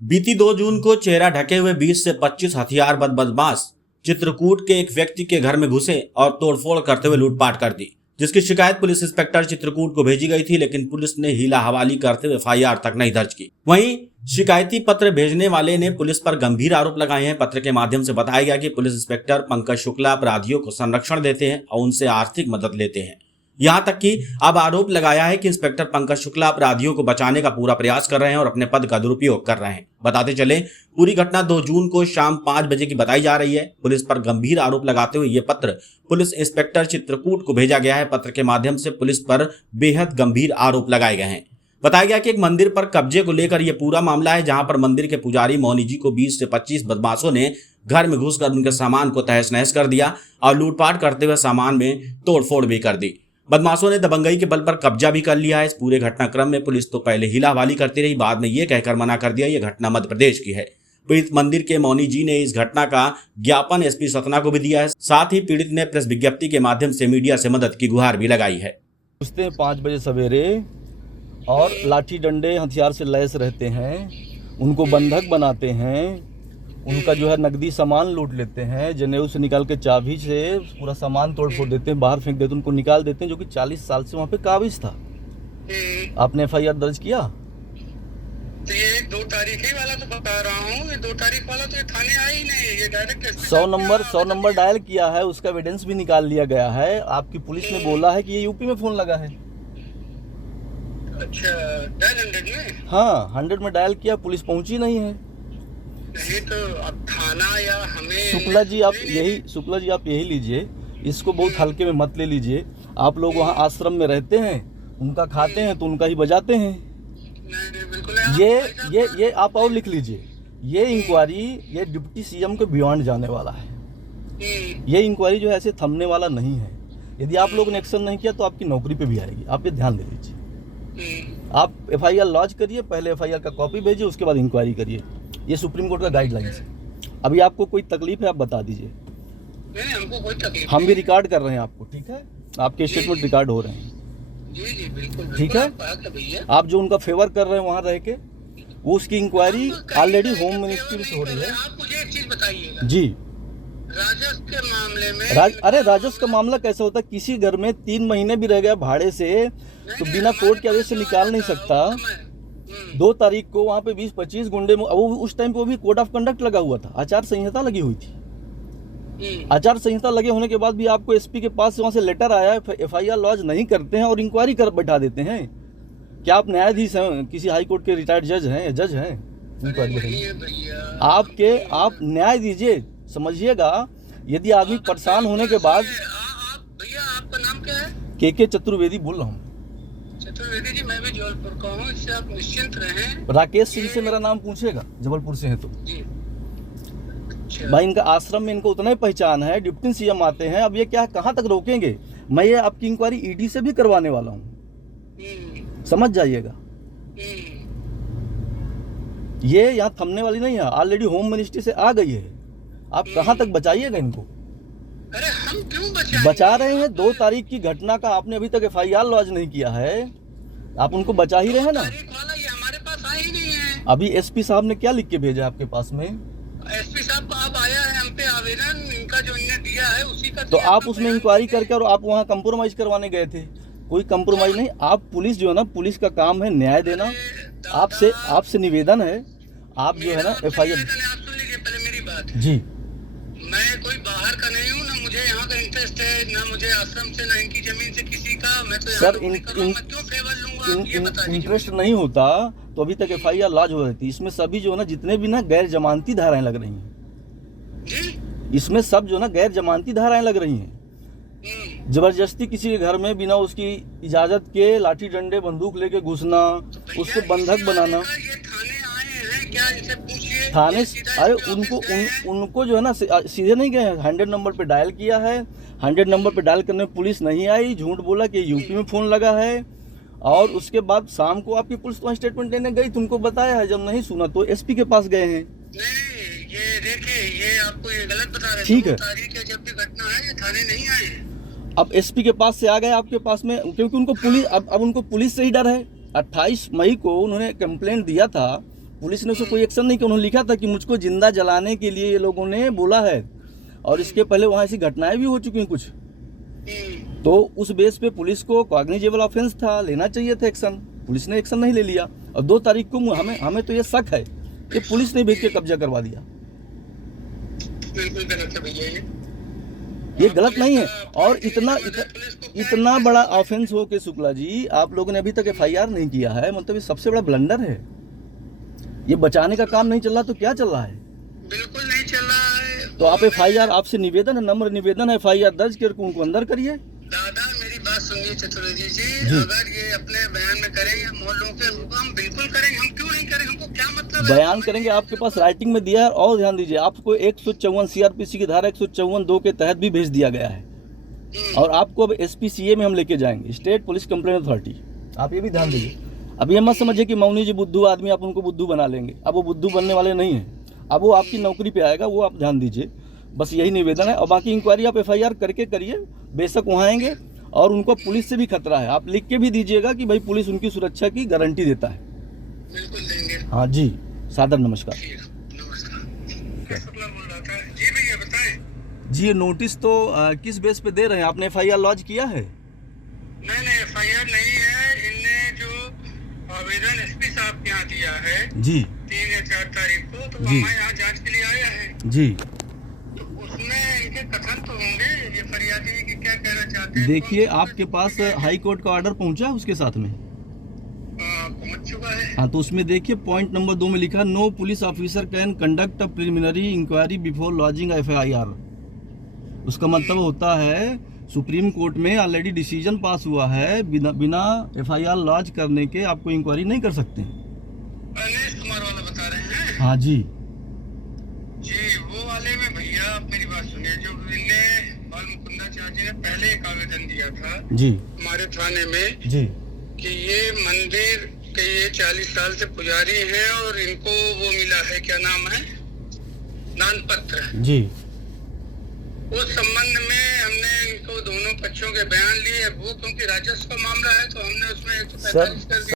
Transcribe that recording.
बीती 2 जून को चेहरा ढके हुए 20 से 25 हथियारबंद बदमाश चित्रकूट के एक व्यक्ति के घर में घुसे और तोड़फोड़ करते हुए लूटपाट कर दी, जिसकी शिकायत पुलिस इंस्पेक्टर चित्रकूट को भेजी गई थी, लेकिन पुलिस ने हीला हवाली करते हुए एफआईआर तक नहीं दर्ज की। वहीं शिकायती पत्र भेजने वाले ने पुलिस पर गंभीर आरोप लगाए हैं। पत्र के माध्यम से बताया गया कि पुलिस इंस्पेक्टर पंकज शुक्ला अपराधियों को संरक्षण देते हैं और उनसे आर्थिक मदद लेते हैं। यहां तक कि अब आरोप लगाया है कि इंस्पेक्टर पंकज शुक्ला अपराधियों को बचाने का पूरा प्रयास कर रहे हैं और अपने पद का दुरुपयोग कर रहे हैं। बताते चले, पूरी घटना 2 जून को शाम 5 बजे की बताई जा रही है। पुलिस पर गंभीर आरोप लगाते हुए ये पत्र पुलिस इंस्पेक्टर चित्रकूट को भेजा गया है। पत्र के माध्यम से पुलिस पर बेहद गंभीर आरोप लगाए गए हैं। बताया गया कि एक मंदिर पर कब्जे को लेकर यह पूरा मामला है, जहां पर मंदिर के पुजारी मौनी जी को 20 से 25 बदमाशों ने घर में घुसकर उनके सामान को तहस नहस कर दिया और लूटपाट करते हुए सामान में तोड़फोड़ भी कर दी। बदमाशों ने दबंगई के बल पर कब्जा भी कर लिया है। इस पूरे घटनाक्रम में पुलिस तो पहले हीला हवाली करती रही, बाद में ये कहकर मना कर दिया यह घटना मध्य प्रदेश की है। पीड़ित मंदिर के मौनी जी ने इस घटना का ज्ञापन एसपी सतना को भी दिया है। साथ ही पीड़ित ने प्रेस विज्ञप्ति के माध्यम से मीडिया से मदद की गुहार भी लगाई है। 5 बजे सवेरे और लाठी डंडे हथियार से लैस रहते हैं, उनको बंधक बनाते हैं, उनका जो है नकदी सामान लूट लेते हैं, जनेऊ से निकाल के चाबी से पूरा सामान तोड़ फोड़ देते हैं, बाहर फेंक देते हैं, उनको निकाल देते हैं, जो कि 40 साल से वहाँ पे काबिज था। आपने एफआईआर दर्ज किया? तो ये 2 तारीख ही वाला तो बता रहा हूँ, ये 2 तारीख वाला तो ये थाने आया ही नहीं, ये डायरेक्ट 100 नंबर डायल किया है, उसका एविडेंस भी निकाल लिया गया है। आपकी पुलिस ने बोला है कि ये यूपी में फोन लगा है। अच्छा, डायल 100 में? हाँ, 100 में डायल किया, पुलिस पहुंची नहीं है। नहीं तो अब थाना या हमें शुक्ला जी आप यही लीजिए, इसको बहुत हल्के में मत ले लीजिए। आप लोग वहाँ आश्रम में रहते हैं, उनका खाते हैं तो उनका ही बजाते हैं। बिल्कुल ये आप और लिख लीजिए, ये इंक्वायरी ये डिप्टी सीएम के बियॉन्ड जाने वाला है। ये इंक्वायरी जो है ऐसे थमने वाला नहीं है। यदि आप लोगों ने एक्शन नहीं किया तो आपकी नौकरी पे भी आएगी, आप ये ध्यान दे लीजिए। आप एफआईआर लॉन्च करिए, पहले एफआईआर का कॉपी भेजिए, उसके बाद इंक्वायरी करिए। ये सुप्रीम कोर्ट का गाइडलाइंस है। अभी आपको कोई तकलीफ है आप बता दीजिए। नहीं, हमको कोई तकलीफ हम भी रिकॉर्ड कर रहे हैं आपको, ठीक है? आपके स्टेटमेंट रिकॉर्ड हो रहे हैं। जी बिल्कुल, ठीक है? आप जो उनका फेवर कर रहे हैं वहाँ रह के, वो उसकी इंक्वायरी ऑलरेडी होम मिनिस्ट्री से हो रही है। आप मुझे एक चीज बताइएगा जी, राजस्व के मामले में अरे राजस्व का मामला कैसे होता है? किसी घर में 3 महीने भी रह गया भाड़े से तो बिना कोर्ट के आदेश से निकाल नहीं सकता। 2 तारीख को वहाँ पे 20-25 गुंडे, वो उस टाइम पे भी कोड ऑफ कंडक्ट लगा हुआ था, आचार संहिता लगी हुई थी। आचार संहिता लगे होने के बाद भी आपको एसपी के पास वहाँ से लेटर आया, एफआईआर लॉन्च नहीं करते हैं और इंक्वायरी कर बैठा देते हैं। क्या आप न्यायाधीश हैं? किसी हाई कोर्ट के रिटायर्ड जज हैं? आप न्याय दीजिए, समझिएगा। यदि आदमी परेशान होने के बाद भैया आपका नाम क्या है? के चतुर्वेदी बोल रहा हूँ। चतुर्वेदी जी, मैं भी जबलपुर का हूँ, इससे आप निश्चिंत रहें। राकेश सिंह से मेरा नाम पूछेगा, जबलपुर से है तो जी। अच्छा। भाई इनका आश्रम में इनको उतना ही पहचान है, डिप्टी सीएम आते हैं। अब ये क्या कहाँ तक रोकेंगे? मैं ये आपकी इंक्वायरी ईडी से भी करवाने वाला हूँ, समझ जाइएगा। ये यहाँ थमने वाली नहीं है, ऑलरेडी होम मिनिस्ट्री से आ गई है। आप कहाँ तक बचाइएगा इनको? अरे हम क्यों बचा रहे हैं? 2 तारीख की घटना का आपने अभी तक एफआईआर लॉन्च नहीं किया है, आप उनको बचा ही रहे हैं ना। ये हमारे पास आया ही नहीं है। अभी एसपी साहब ने क्या लिख के भेजा आपके पास में? एसपी साहब का अब आया है हम पे आवेदन, इनका जो इन्होंने दिया है उसी का। तो आप उसमें इंक्वायरी करके और आप वहाँ कंप्रोमाइज करवाने गए थे? कोई कंप्रोमाइज नहीं। आप पुलिस जो है ना, पुलिस का काम है न्याय देना। आपसे निवेदन है, आप जो है ना एफआईआर। आप सुन लीजिए पहले मेरी बात जी। मैं कोई बाहर का नहीं हूँ, ना मुझे यहाँ का इंटरेस्ट है, ना मुझे आश्रम से, ना इनकी जमीन से किसी का। मैं तो सर मैं क्यों फेवर लूंगा? इंटरेस्ट नहीं होता तो अभी तक एफआईआर लॉन्च हो रही थी। इसमें सभी जो है ना, जितने भी ना गैर जमानती धाराएं लग रही हैं जी, इसमें सब जो है ना गैर जमानती धाराएं लग रही हैं। जबरदस्ती किसी के घर में बिना उसकी इजाजत के लाठी डंडे बंदूक लेके घुसना, उसको बंधक बनाना। क्या इसे पूछिए थाने, अरे उनको जो है ना सीधे नहीं गए, 100 नंबर पे डायल किया है। 100 नंबर पे डायल करने में पुलिस नहीं आई, झूठ बोला कि यूपी में फोन लगा है। और उसके बाद शाम को आपकी पुलिस तो स्टेटमेंट लेने गई, तुमको बताया है। जब नहीं सुना तो एसपी के पास गए हैं। नहीं, ये देखिए, ये आपको ये गलत बता रहे हैं। ठीक है, तारीख है जब भी घटना है, ये थाने नहीं आए। अब एसपी के पास से आ गए आपके पास में, क्योंकि उनको पुलिस अब उनको पुलिस से ही डर है। 28 मई को उन्होंने कंप्लेंट दिया था पुलिस ने उसको कोई एक्शन नहीं किया। उन्होंने लिखा था कि मुझको जिंदा जलाने के लिए ये लोगों ने बोला है, और इसके पहले वहाँ ऐसी घटनाएं भी हो चुकी हैं कुछ। तो उस बेस पे पुलिस को कॉग्निजेबल ऑफेंस था, लेना चाहिए था एक्शन। पुलिस ने एक्शन नहीं ले लिया, और 2 तारीख को हमें तो ये शक है कि पुलिस ने भेज के कब्जा करवा दिया। बिल्कुल गलत है भैया ये गलत नहीं है। और इतना बड़ा ऑफेंस हो के शुक्ला जी आप लोगों ने अभी तक FIR नहीं किया है, मतलब ये सबसे बड़ा ब्लंडर है। ये बचाने का काम नहीं चल रहा तो क्या चल रहा है? बिल्कुल नहीं चल रहा है। तो आप FIR, आपसे निवेदन है, नम्र निवेदन है, FIR दर्ज करके उनको अंदर करिए। दादा मेरी बात सुनिए चतुर्वेदी जी, अगर ये अपने बयान में करेंगे मोहल्लों के हम बिल्कुल करेंगे, हम क्यों नहीं करेंगे, हमको क्या मतलब है? बयान करेंगे, आपके पास राइटिंग में दिया है। और ध्यान दीजिए, आपको 154 CRPC की धारा 154(2) के तहत भी भेज दिया गया है, और आपको अब SPCA में हम लेके जाएंगे, स्टेट पुलिस कंप्लेंट अथॉरिटी। आप ये भी ध्यान दीजिए। अब ये मत समझिए कि मौनी जी बुद्धू आदमी, आप उनको बुद्धू बना लेंगे। अब वो बुद्धू बनने वाले नहीं है, अब वो आपकी नौकरी पे आएगा, वो आप ध्यान दीजिए। बस यही निवेदन है। और बाकी इंक्वायरी आप FIR करके करिए, बेशक वहाँ आएंगे। और उनको पुलिस से भी खतरा है, आप लिख के भी दीजिएगा कि भाई पुलिस उनकी सुरक्षा की गारंटी देता है। बिल्कुल देंगे। हाँ जी, सादर नमस्कार। नमस्कार। शुक्ला बोल रहा था जी। भैया बताएं। जी, ये नोटिस तो किस बेस पे दे रहे हैं? आपने FIR लॉन्च किया है? नहीं FIR नहीं है। इनने जो आवेदन SP साहब के यहाँ दिया है जी 3 या 4 तारीख को, तो जी। हमारे यहाँ जांच के लिए आया है। जी, तो उसमें इनके कथन तो होंगे, ये फरियादी कि क्या कहना चाहते हैं। देखिए आपके पास हाई कोर्ट का ऑर्डर पहुंचा है उसके साथ में? पहुंच चुका है। हाँ, तो उसमें देखिए पॉइंट नंबर 2 में लिखा, no police officer can conduct a preliminary inquiry before lodging FIR। उसका मतलब होता है सुप्रीम कोर्ट में ऑलरेडी डिसीजन पास हुआ है, बिना FIR लॉन्च करने के आपको इंक्वायरी नहीं कर सकते। अनिश कुमार वाला बता रहे हैं। हाँ जी जी, वो वाले में भैया आप मेरी बात सुनिए, जो इनने बाल मुकुंदाचार्य जी ने पहले एक आवेदन दिया था जी हमारे थाने में जी कि ये मंदिर के ये 40 साल से पुजारी हैं और इनको वो मिला है, क्या नाम है, दान पत्र। जी, उस संबंध में हमने इनको दोनों पक्षों के बयान लिए। वो क्योंकि राजस्व का मामला है तो हमने उसमें 145 कर दिया।